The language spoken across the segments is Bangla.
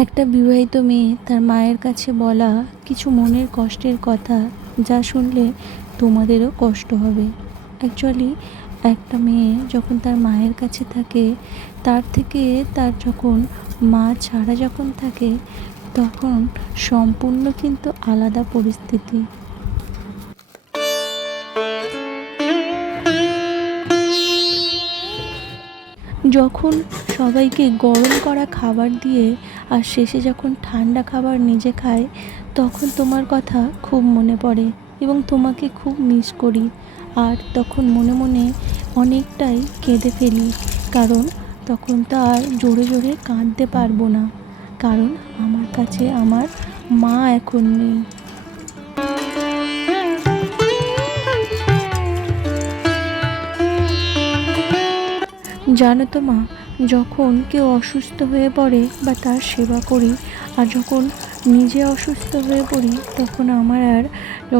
একটা বিবাহিত মেয়ে তার মায়ের কাছে বলা কিছু মনের কষ্টের কথা, যা শুনলে তোমাদেরও কষ্ট হবে। অ্যাকচুয়ালি একটা মেয়ে যখন তার মায়ের কাছে থাকে, তার থেকে তার যখন মা ছাড়া যখন থাকে, তখন সম্পূর্ণ কিন্তু আলাদা পরিস্থিতি। যখন সবাইকে গরম করা খাবার দিয়ে আর শেষে যখন ঠান্ডা খাবার নিজে খায়, তখন তোমার কথা খুব মনে পড়ে এবং তোমাকে খুব মিস করি। আর তখন মনে মনে অনেকটাই কেঁদে ফেলি, কারণ তখন তো আর জোরে জোরে কাঁদতে পারবো না, কারণ আমার কাছে আমার মা এখন নেই। জানো তো মা, যখন কেউ অসুস্থ হয়ে পড়ে বা তার সেবা করি, আর যখন নিজে অসুস্থ হয়ে পড়ি, তখন আমার আর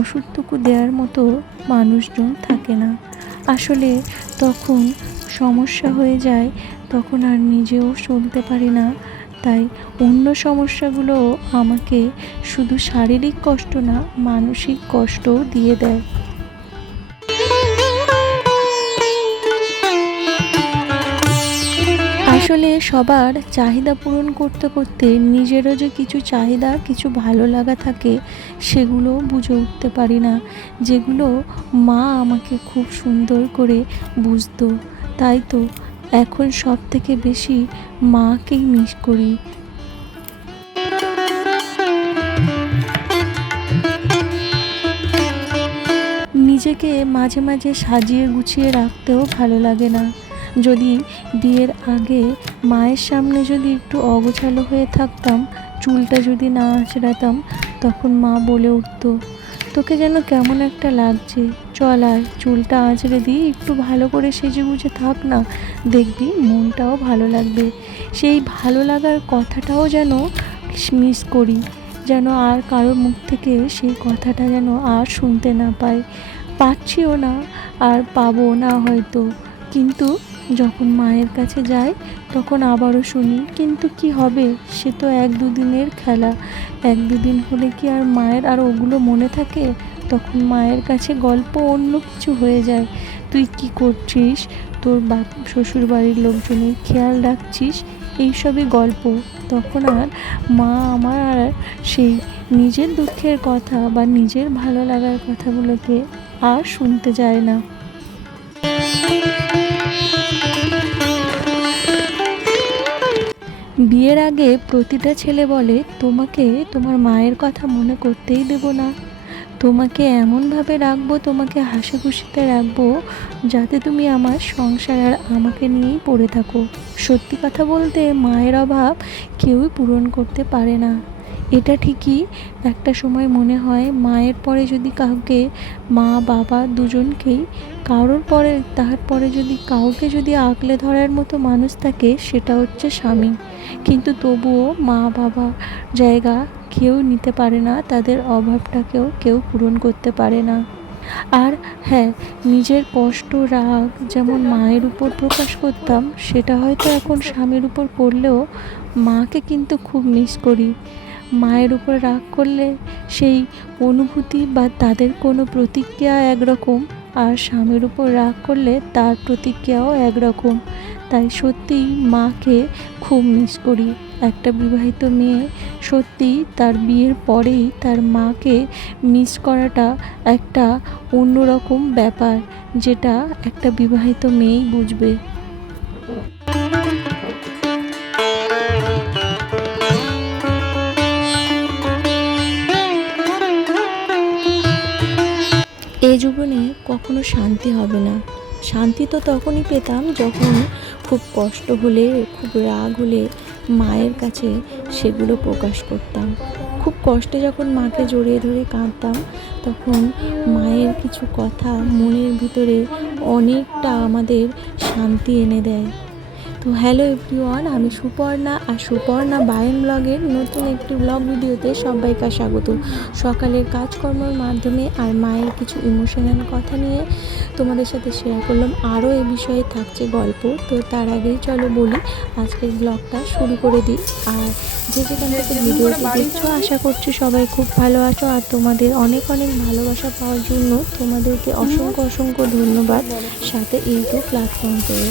ওষুধটুকু দেওয়ার মতো মানুষজন থাকে না। আসলে তখন সমস্যা হয়ে যায়, তখন আর নিজেও চলতে পারি না। তাই অন্য সমস্যাগুলোও আমাকে শুধু শারীরিক কষ্ট না, মানসিক কষ্টও দিয়ে দেয়। আসলে সবার চাহিদা পূরণ করতে করতে নিজেরও যে কিছু চাহিদা, কিছু ভালো লাগা থাকে, সেগুলো বুঝে উঠতে পারি না, যেগুলো মা আমাকে খুব সুন্দর করে বুঝতো। তাই তো এখন সব থেকে বেশি মাকেই মিস করি। নিজেকে মাঝে মাঝে সাজিয়ে গুছিয়ে রাখতেও ভালো লাগে না। যদি বিয়ের আগে মায়ের সামনে যদি একটু অগোছালো হয়ে থাকতাম, চুলটা যদি না আঁচড়াতাম, তখন মা বলে উঠতো, তোকে যেন কেমন একটা লাগছে, চল আর চুলটা আঁচড়ে দিই, একটু ভালো করে সেজে গুজে থাক না, দেখবি মনটাও ভালো লাগবে। সেই ভালো লাগার কথাটাও যেন মিস করি, যেন আর কারোর মুখ থেকে সেই কথাটা যেন আর শুনতে না পাই, পাচ্ছিও না, আর পাবো না হয়তো। কিন্তু যখন মায়ের কাছে যাই, তখন আবারও শুনি, কিন্তু কি হবে, সে তো 1-2 দিনের খেলা, 1-2 দিন হলে কি আর মায়ের আর ওগুলো মনে থাকে? তখন মায়ের কাছে গল্প অন্য কিছু হয়ে যায়। তুই কি করছিস, তোর শ্বশুর বাড়ির লোকজনের খেয়াল রাখছিস, এইসবই গল্প। তখন আর মা আমার আর সেই নিজের দুঃখের কথা বা নিজের ভালো লাগার কথাগুলোকে আর শুনতে যায় না। বিয়ের আগে প্রতিটা ছেলে বলে, তোমাকে তোমার মায়ের কথা মনে করতেই দেব না, তোমাকে এমনভাবে রাখবো, তোমাকে হাসি খুশিতে রাখবো, যাতে তুমি আমার সংসার আর আমাকে নিয়েই পড়ে থাকো। সত্যি কথা বলতে, মায়ের অভাব কেউই পূরণ করতে পারে না। এটা ঠিকই, একটা সময় মনে হয় মায়ের পরে যদি কাউকে, মা বাবা দুজনকেই, কারোর পরে তার পরে যদি কাউকে যদি আগলে ধরার মতো মানুষ থাকে, সেটা হচ্ছে স্বামী। কিন্তু তবুও মা বাবা জায়গা কেউ নিতে পারে না, তাদের অভাবটাকেও কেউ পূরণ করতে পারে না। আর হ্যাঁ, নিজের কষ্ট রাগ যেমন মায়ের উপর প্রকাশ করতাম, সেটা হয়তো এখন স্বামীর উপর করলেও মাকে কিন্তু খুব মিস করি। মায়ের উপর রাগ করলে সেই অনুভূতি বা তাদের কোনো প্রতিক্রিয়া একরকম, আর স্বামীর উপর রাগ করলে তার প্রতিক্রিয়াও একরকম। তাই সত্যিই মাকে খুব মিস করি। একটা বিবাহিত মেয়ে সত্যিই তার বিয়ের পরেই তার মাকে মিস করাটা একটা অন্যরকম ব্যাপার, যেটা একটা বিবাহিত মেয়েই বুঝবে। এই জীবনে কখনো শান্তি হবে না। শান্তি তো তখনই পেতাম যখন খুব কষ্ট হলে, খুব রাগ হলে মায়ের কাছে সেগুলো প্রকাশ করতাম। খুব কষ্টে যখন মাকে জড়িয়ে ধরে কাঁদতাম, তখন মায়ের কিছু কথা মনের ভিতরে অনেকটা আমাদের শান্তি এনে দেয়। তো হ্যালো এভরিওয়ান, আমি সুপর্ণা আর সুপর্ণা বায়ন ব্লগের নতুন একটি ব্লগ ভিডিওতে সবাইকে স্বাগত। সকালের কাজকর্মের মাধ্যমে আর মায়ের কিছু ইমোশনাল কথা নিয়ে তোমাদের সাথে শেয়ার করলাম। আরও এ বিষয়ে থাকছে গল্প। তো তার আগেই চলো বলি, আজকের ব্লগটা শুরু করে দিই। আর যে যেখান থেকে ভিডিওটি দেখছো আশা করছি সবাই খুব ভালো আছো, আর তোমাদের অনেক অনেক ভালোবাসা পাওয়ার জন্য তোমাদেরকে অসংখ্য ধন্যবাদ, সাথে ইউটিউব প্ল্যাটফর্ম থেকে।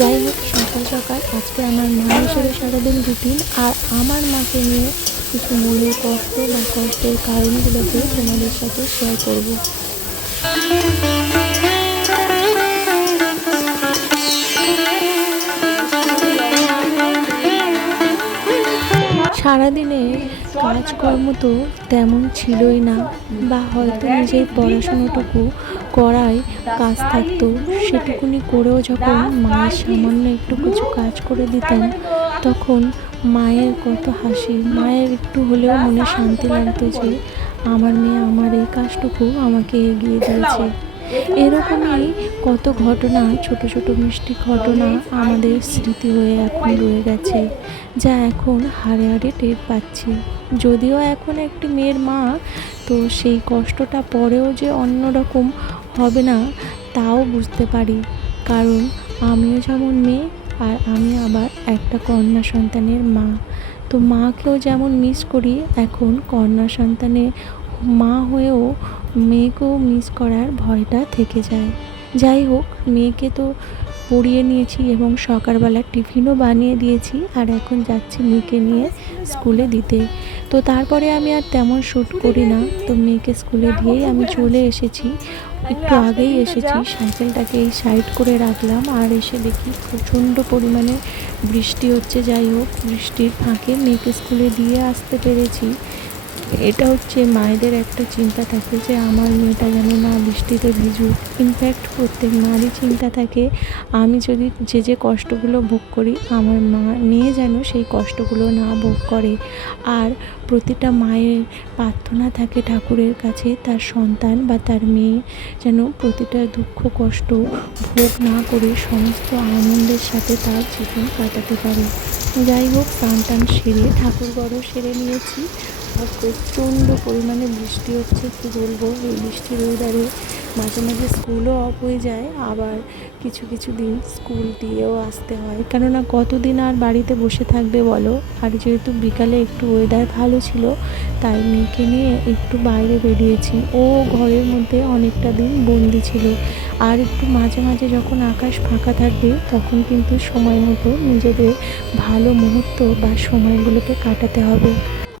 যাই হোক, সকাল সকাল আজকে আমার মা হিসেবে সারাদিন রুটিন আর আমার মাকে নিয়ে কিছু মনের কষ্ট বা কষ্টের কারণগুলোকে তোমাদের সাথে শেয়ার করব। সারাদিনে কাজকর্ম তো তেমন ছিলই না, বা হয়তো নিজের পড়াশুনোটুকু করাই কাজ থাকতো। সেটুকুনি করেও যখন মায়ের সামান্য একটু কিছু কাজ করে দিতাম, তখন মায়ের কত হাসি, মায়ের একটু হলেও মনে শান্তি লাগতো যে আমার মেয়ে আমার এই কাজটুকু আমাকে এগিয়ে দিয়েছে। এরকমই কত ঘটনা, ছোট ছোট মিষ্টি ঘটনা আমাদের স্মৃতি হয়ে এখন রয়ে গেছে, যা এখন হাড়ে হাড়ে টের পাচ্ছি। যদিও এখন একটি মেয়ের মা, তো সেই কষ্টটা পরেও যে অন্যরকম হবে না তাও বুঝতে পারি, কারণ আমিও যেমন মেয়ে আর আমি আবার একটা কন্যা সন্তানের মা। তো মাকেও যেমন মিস করি, এখন কন্যা সন্তানের মা হয়েও মেয়েকেও মিস করার ভয়টা থেকে যায়। যাই হোক, মেয়েকে তো পড়িয়ে নিয়েছি এবং সকালবেলা টিফিনও বানিয়ে দিয়েছি, আর এখন যাচ্ছি মেয়েকে নিয়ে স্কুলে দিতে। তো তারপরে আমি আর তেমন শ্যুট করি না, তো মেয়েকে স্কুলে দিয়েই আমি চলে এসেছি। একটু আগেই এসেছি, সাইকেলটাকে এই সাইড করে রাখলাম, আর এসে দেখি প্রচণ্ড পরিমাণে বৃষ্টি হচ্ছে। যাই হোক, বৃষ্টির ফাঁকে মেয়েকে স্কুলে দিয়ে আসতে পেরেছি। এটা হচ্ছে মায়েদের একটা চিন্তা থাকে যে আমার মেয়েটা যেন না বৃষ্টিতে ভিজুক। ইনফ্যাক্ট প্রত্যেক মায়েরই চিন্তা থাকে, আমি যদি যে কষ্টগুলো ভোগ করি, আমার মেয়ে যেন সেই কষ্টগুলো না ভোগ করে। আর প্রতিটা মায়ের প্রার্থনা থাকে ঠাকুরের কাছে তার সন্তান বা তার মেয়ে যেন প্রতিটা দুঃখ কষ্ট ভোগ না করে সমস্ত আনন্দের সাথে তার জীবন কাটাতে পারে। যাই হোক, স্নান সেরে ঠাকুরঘরও সেরে নিয়েছি, আর প্রচণ্ড পরিমাণে বৃষ্টি হচ্ছে। কী বলবো, এই বৃষ্টির ওয়েদারে মাঝে মাঝে স্কুলও অফ হয়ে যায়, আবার কিছু কিছু দিন স্কুল দিয়েও আসতে হয়, কেননা কতদিন আর বাড়িতে বসে থাকবে বলো। আর যেহেতু বিকালে একটু ওয়েদার ভালো ছিল, তাই মেয়েকে নিয়ে একটু বাইরে বেরিয়েছি। ও ঘরের মধ্যে অনেকটা দিন বন্দি ছিল, আর একটু মাঝে মাঝে যখন আকাশ ফাঁকা থাকবে তখন কিন্তু সময় মতো নিজেদের ভালো মুহূর্ত বা সময়গুলোকে কাটাতে হবে।